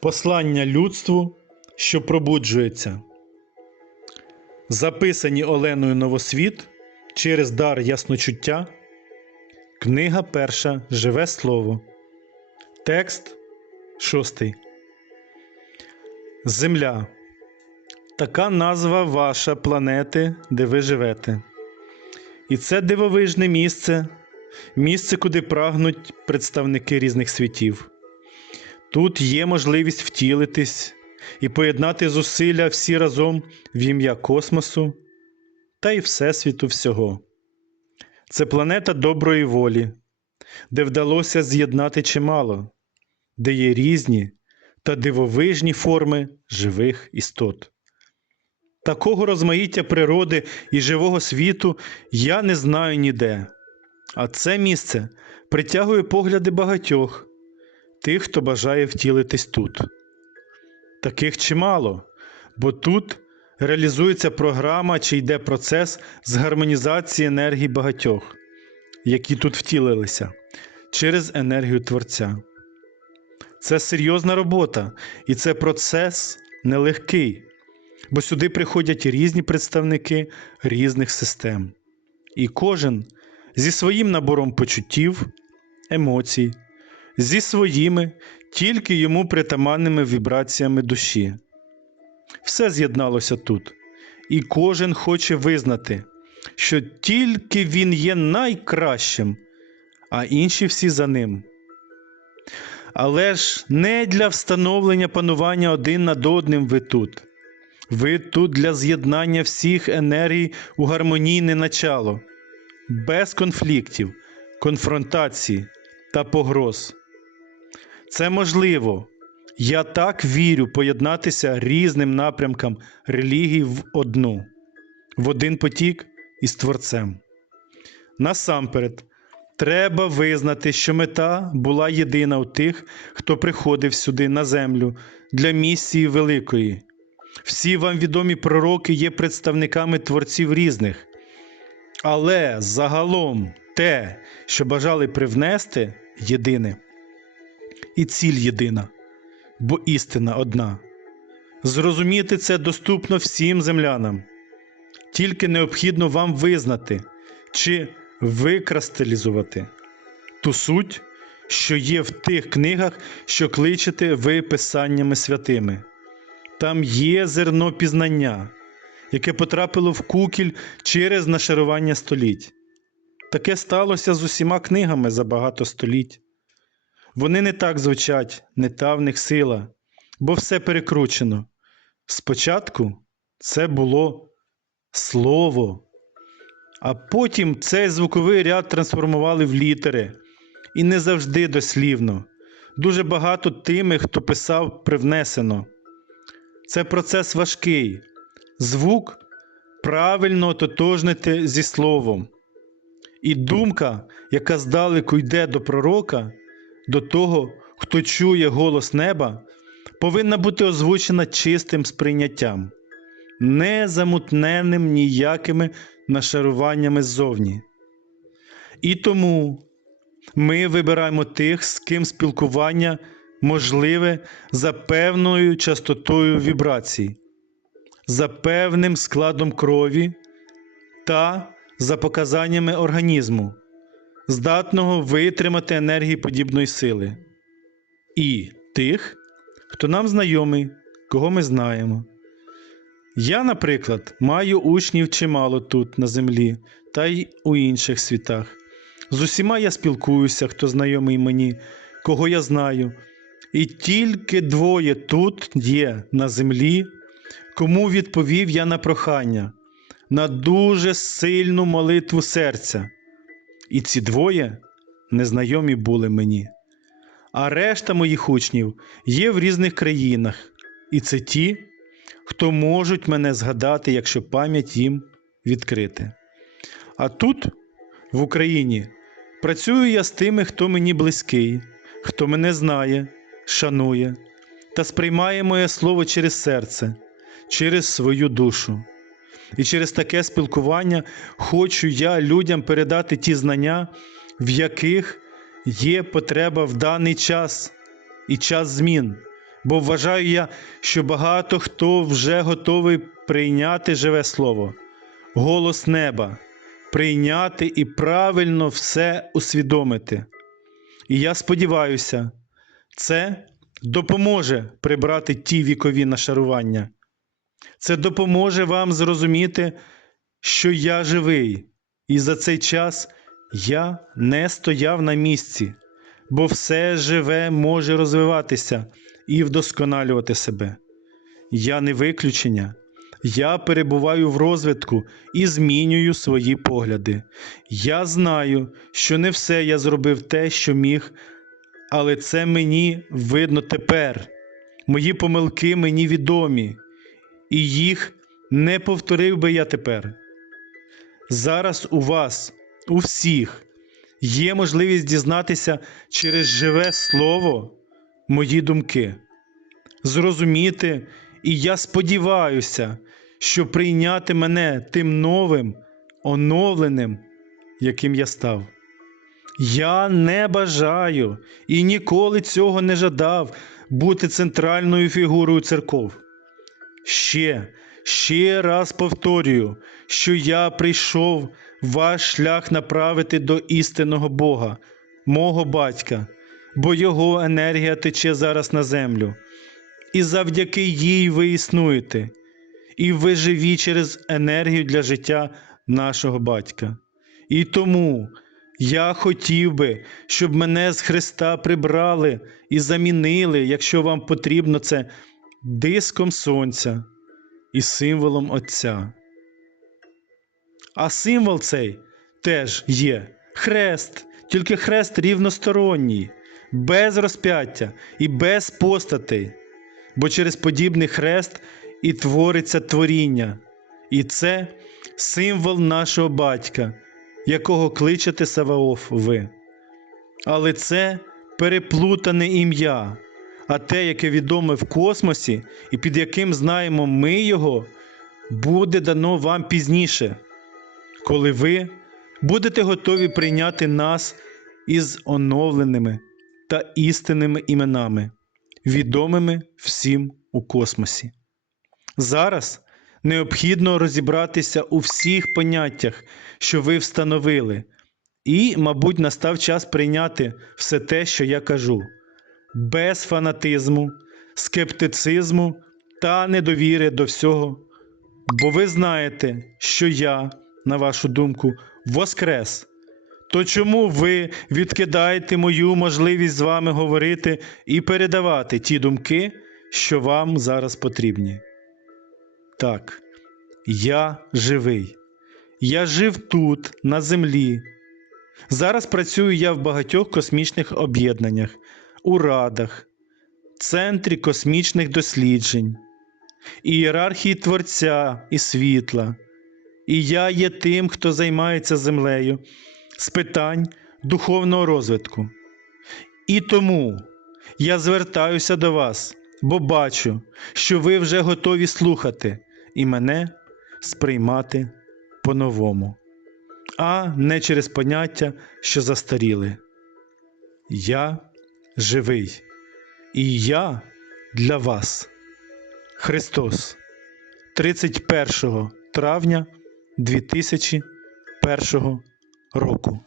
Послання людству, що пробуджується. Записані Оленою Новосвіт через дар ясночуття. Книга перша Живе Слово. Текст шостий. Земля. Така назва ваша планети, де ви живете. І це дивовижне місце, місце, куди прагнуть представники різних світів. Тут є можливість втілитись і поєднати зусилля всі разом в ім'я космосу та й Всесвіту всього. Це планета доброї волі, де вдалося з'єднати чимало, де є різні та дивовижні форми живих істот. Такого розмаїття природи і живого світу я не знаю ніде, а це місце притягує погляди багатьох тих, хто бажає втілитись тут. Таких чимало, бо тут реалізується програма чи йде процес з гармонізації енергії багатьох, які тут втілилися через енергію Творця. Це серйозна робота, і це процес нелегкий, бо сюди приходять різні представники різних систем, і кожен зі своїм набором почуттів, емоцій, зі своїми, тільки йому притаманними вібраціями душі. Все з'єдналося тут, і кожен хоче визнати, що тільки він є найкращим, а інші всі за ним. Але ж не для встановлення панування один над одним ви тут. Ви тут для з'єднання всіх енергій у гармонійне начало, без конфліктів, конфронтації та погроз. Це можливо. Я так вірю поєднатися різним напрямкам релігій в одну, в один потік із Творцем. Насамперед, треба визнати, що мета була єдина у тих, хто приходив сюди на землю для місії великої. Всі вам відомі пророки є представниками творців різних. Але загалом те, що бажали привнести, єдине. І ціль єдина, бо істина одна. Зрозуміти це доступно всім землянам. Тільки необхідно вам визнати чи викристалізувати ту суть, що є в тих книгах, що кличете ви писаннями святими. Там є зерно пізнання, яке потрапило в кукіль через нашарування століть. Таке сталося з усіма книгами за багато століть. Вони не так звучать, не та в них сила, бо все перекручено. Спочатку це було слово, а потім цей звуковий ряд трансформували в літери, і не завжди дослівно. Дуже багато тими, хто писав, привнесено. Це процес важкий. Звук правильно ототожнити зі словом. І думка, яка здалеку йде до пророка, до того, хто чує голос неба, повинна бути озвучена чистим сприйняттям, не замутненим ніякими нашаруваннями ззовні. І тому ми вибираємо тих, з ким спілкування можливе за певною частотою вібрацій, за певним складом крові та за показаннями організму, здатного витримати енергії подібної сили, і тих, хто нам знайомий, кого ми знаємо. Я, наприклад, маю учнів чимало тут, на землі, та й у інших світах. З усіма я спілкуюся, хто знайомий мені, кого я знаю, і тільки двоє тут є на землі, кому відповів я на прохання, на дуже сильну молитву серця. І ці двоє незнайомі були мені. А решта моїх учнів є в різних країнах, і це ті, хто можуть мене згадати, якщо пам'ять їм відкрити. А тут, в Україні, працюю я з тими, хто мені близький, хто мене знає, шанує та сприймає моє слово через серце, через свою душу. І через таке спілкування хочу я людям передати ті знання, в яких є потреба в даний час і час змін, бо вважаю я, що багато хто вже готовий прийняти живе слово, голос неба, прийняти і правильно все усвідомити. І я сподіваюся, це допоможе прибрати ті вікові нашарування. Це допоможе вам зрозуміти, що я живий, і за цей час я не стояв на місці, бо все живе може розвиватися і вдосконалювати себе. Я не виключення. Я перебуваю в розвитку і змінюю свої погляди. Я знаю, що не все я зробив те, що міг, але це мені видно тепер. Мої помилки мені відомі, і їх не повторив би я тепер. Зараз у вас, у всіх, є можливість дізнатися через живе слово мої думки, зрозуміти, і я сподіваюся, що прийняти мене тим новим, оновленим, яким я став. Я не бажаю і ніколи цього не жадав бути центральною фігурою церков. Ще, ще раз повторюю, що я прийшов ваш шлях направити до істинного Бога, мого батька, бо Його енергія тече зараз на землю. І завдяки їй ви існуєте, і ви живі через енергію для життя нашого батька. І тому я хотів би, щоб мене з Христа прибрали і замінили, якщо вам потрібно це, диском сонця і символом Отця. А символ цей теж є хрест, тільки хрест рівносторонній, без розп'яття і без постатей, бо через подібний хрест і твориться творіння, і це символ нашого батька, якого кличете Саваоф ви. Але це переплутане ім'я, а те, яке відоме в космосі, і під яким знаємо ми його, буде дано вам пізніше, коли ви будете готові прийняти нас із оновленими та істинними іменами, відомими всім у космосі. Зараз необхідно розібратися у всіх поняттях, що ви встановили, і, мабуть, настав час прийняти все те, що я кажу, без фанатизму, скептицизму та недовіри до всього. Бо ви знаєте, що я, на вашу думку, воскрес. То чому ви відкидаєте мою можливість з вами говорити і передавати ті думки, що вам зараз потрібні? Так, я живий. Я жив тут, на землі. Зараз працюю я в багатьох космічних об'єднаннях, у радах, центрі космічних досліджень, ієрархії Творця і світла. І я є тим, хто займається землею з питань духовного розвитку. І тому я звертаюся до вас, бо бачу, що ви вже готові слухати і мене сприймати по-новому, а не через поняття, що застаріли. Я живий, і я для вас. Христос, 31 травня 2001 року.